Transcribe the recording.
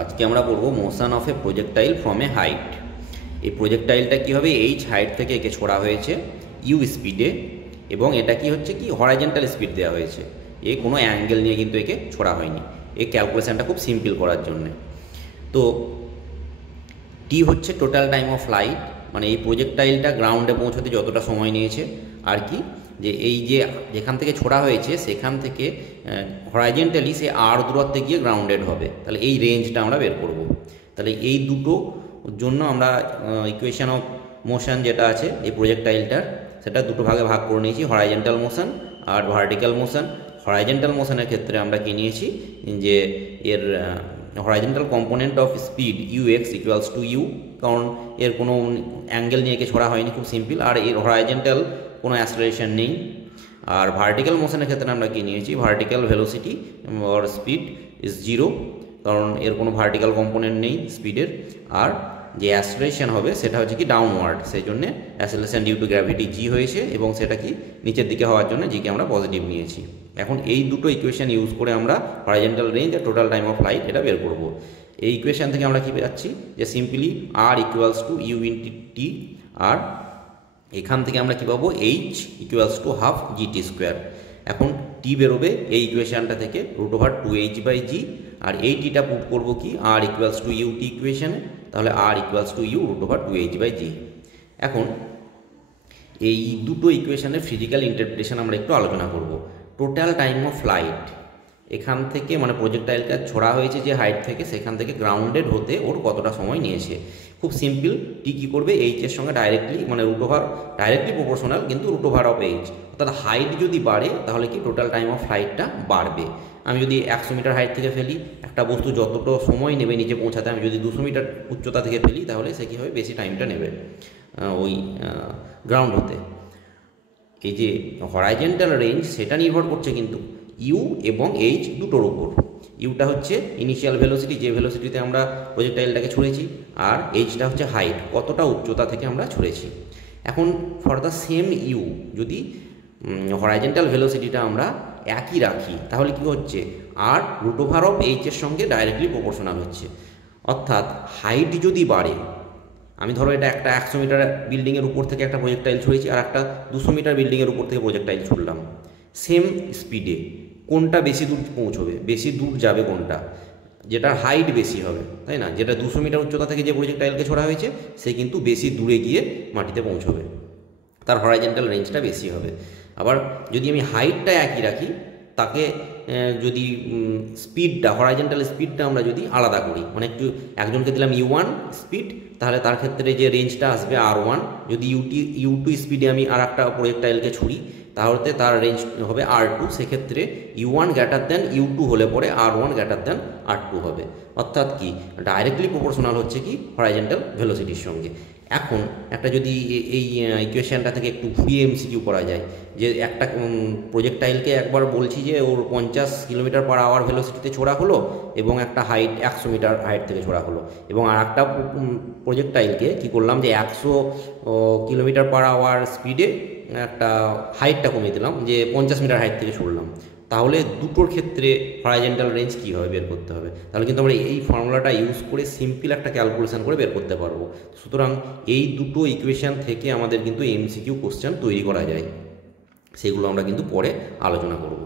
আজকে আমরা পড়ব motion of A projectile from a height. এই প্রজেক্টাইলটা কী হবে, এইচ হাইট থেকে একে ছোড়া হয়েছে ইউ স্পিডে, এবং এটা কি হচ্ছে কি হরাইজন্টাল স্পিড দেওয়া হয়েছে। এ কোনো অ্যাঙ্গেল নিয়ে কিন্তু একে ছোড়া হয়নি। এই ক্যালকুলেশানটা খুব সিম্পল করার জন্যে। তো টি হচ্ছে টোটাল টাইম অফ ফ্লাইট, মানে এই প্রজেক্টাইলটা গ্রাউন্ডে পৌঁছতে যতটা সময় নিয়েছে আর কি, যে এই যে যেখান থেকে ছোড়া হয়েছে সেখান থেকে হরাইজন্টালি সে আর দূরত্বে গিয়ে গ্রাউন্ডেড হবে। তাহলে এই রেঞ্জটা আমরা বের করব। তাহলে এই দুটো জন্য আমরা ইকুয়েশন অফ মোশন যেটা আছে এই প্রজেক্টাইলটার, সেটা দুটো ভাগে ভাগ করে নিয়েছি, হরাইজন্টাল মোশন আর ভার্টিক্যাল মোশন। হরাইজন্টাল মোশনের ক্ষেত্রে আমরা কি নিয়েছি, যে এর horizontal component of speed U X equals to U, কারণ এর কোনো অ্যাঙ্গেল নিয়ে একে ছোড়া হয়নি, খুব সিম্পল, আর এর হরাইজন্টাল কোনো অ্যাক্সেলারেশন নেই। আর ভার্টিক্যাল মোশনের ক্ষেত্রে আমরা কি নিয়েছি, vertical velocity or speed is zero, কারণ এর কোনো ভার্টিক্যাল কম্পোনেন্ট নেই স্পিডের। আর যে অ্যাক্সেলারেশন হবে সেটা হচ্ছে কি ডাউনওয়ার্ড, সেই জন্যে অ্যাক্সেলারেশন ডিউ টু গ্র্যাভিটি জি হয়েছে, এবং সেটা কি নিচের দিকে হওয়ার জন্য জিকে আমরা পজিটিভ নিয়েছি। এখন এই দুটো ইকুয়েশন ইউজ করে আমরা হরাইজন্টাল রেঞ্জ আর টোটাল টাইম অফ ফ্লাইট এটা বের করব। এই ইকুয়েশন থেকে আমরা কি পাচ্ছি, যে simply R equals to U into T, আর এখান থেকে আমরা কী পাবো, H equals to half G T square. এখন টি বেরোবে এই ইকুয়েশানটা থেকে √2h/g, আর এই টিটা পুট করবো কি আর ইকুয়ালস টু ইউ টি ইকুয়েশানে, তাহলে আর ইকুয়ালস টু ইউ √2h/g। এখন এই দুটো ইকুয়েশানের ফিজিক্যাল ইন্টারপ্রিটেশন আমরা একটু আলোচনা করব। টোটাল টাইম অফ ফ্লাইট, এখান থেকে মানে প্রজেক্টাইলটা ছোড়া হয়েছে যে হাইট থেকে, সেখান থেকে গ্রাউন্ডেড হতে ওর কতটা সময় নিয়েছে। খুব সিম্পল, টি কী করবে, এইচের সঙ্গে ডাইরেক্টলি মানে ডাইরেক্টলি প্রপোর্শনাল, কিন্তু √এইচ, অর্থাৎ হাইট যদি বাড়ে তাহলে কি টোটাল টাইম অফ ফ্লাইটটা বাড়বে। আমি যদি 100 মিটার হাইট থেকে ফেলি, একটা বস্তু যতটা সময় নেবে নিচে পৌঁছাতে, আমি যদি 200 মিটার উচ্চতা থেকে ফেলি, তাহলে সে কী হবে, বেশি টাইমটা নেবে ওই গ্রাউন্ড হতে। এই যে হরাইজন্টাল রেঞ্জ সেটা নির্ভর করছে কিন্তু ইউ এবং এইচ দুটোর উপর। ইউটা হচ্ছে ইনিশিয়াল ভেলোসিটি, যে ভেলোসিটিতে আমরা প্রজেক্টাইলটাকে ছুঁড়েছি, আর এইচটা হচ্ছে হাইট, কতটা উচ্চতা থেকে আমরা ছুঁড়েছি। এখন ফর দ্য সেম ইউ, যদি হরাইজন্টাল ভেলোসিটিটা আমরা একই রাখি, তাহলে কি হচ্ছে, আর √এইচের সঙ্গে ডাইরেক্টলি প্রপোর্শনাল হচ্ছে। অর্থাৎ হাইট যদি বাড়ে, আমি ধরো এটা একটা 100 মিটার বিল্ডিংয়ের উপর থেকে একটা প্রজেক্টাইল ছুঁড়েছি, আর একটা 200 মিটার বিল্ডিংয়ের উপর থেকে প্রজেক্টাইল ছুড়লাম, সেম স্পিডে কোনটা বেশি দূর পৌঁছবে, বেশি দূর যাবে কোনটা, যেটার হাইট বেশি হবে, তাই না? যেটা 200 মিটার উচ্চতা থেকে যে প্রজেক্টাইলকে ছোড়া হয়েছে সে কিন্তু বেশি দূরে গিয়ে মাটিতে পৌঁছবে, তার হরাইজন্টাল রেঞ্জটা বেশি হবে। আবার যদি আমি হাইটটা একই রাখি, তাকে যদি স্পিডটা হরাইজন্টাল স্পিডটা আমরা যদি আলাদা করি, মানে একজনকে দিলাম u1 স্পিড, তাহলে তার ক্ষেত্রে যে রেঞ্জটা আসবে r1। যদি u2 স্পিডে আমি আর একটা প্রজেক্টাইলকে ছুড়ি, তাহলে তার রেঞ্জ হবে r2। সেক্ষেত্রে u1 গ্রেটার দেন u2 হলে পরে r1 গ্রেটার দেন r2 হবে। অর্থাৎ কি ডাইরেক্টলি প্রপোর্শনাল হচ্ছে কি হরাইজন্টাল ভেলোসিটির সঙ্গে। এখন একটা যদি এই ইকুয়েশনটা থেকে একটু ঘুরিয়ে এমসিকিউ করা যায়, যে একটা প্রজেক্টাইলকে একবার বলছি যে ওর 50 কিলোমিটার/আওয়ার ভেলোসিটিতে ছোড়া হলো, এবং একটা হাইট 100 মিটার হাইট থেকে ছোড়া হলো, এবং আর একটা প্রজেক্টাইলকে কী করলাম, যে 100 কিলোমিটার/আওয়ার স্পিডে একটা হাইটটা কমিয়ে দিলাম, যে 50 মিটার হাইট থেকে ছুড়লাম, তাহলে দুটোর ক্ষেত্রে হরাইজন্টাল রেঞ্জ কীভাবে বের করতে হবে। তাহলে কিন্তু আমরা এই ফর্মুলাটা ইউজ করে সিম্পল একটা ক্যালকুলেশন করে বের করতে পারবো। সুতরাং এই দুটো ইকুয়েশন থেকে আমাদের কিন্তু এমসিকিউ কোশ্চেন তৈরি করা যায়, সেগুলো আমরা কিন্তু পরে আলোচনা করব।